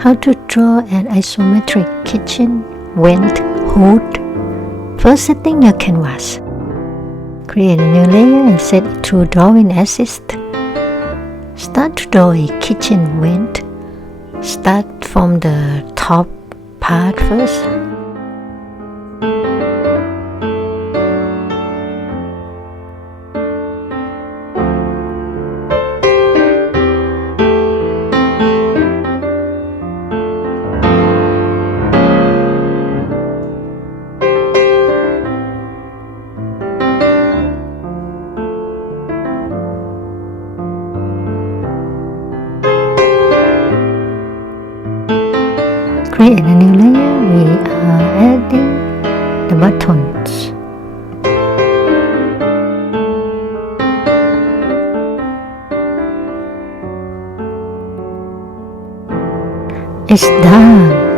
How to draw an isometric kitchen vent hood. First, setting your canvas. Create a new layer and set it through Drawing Assist. Start to draw a kitchen vent. Start from the top part first. Create a new layer. We are adding the buttons. It's done.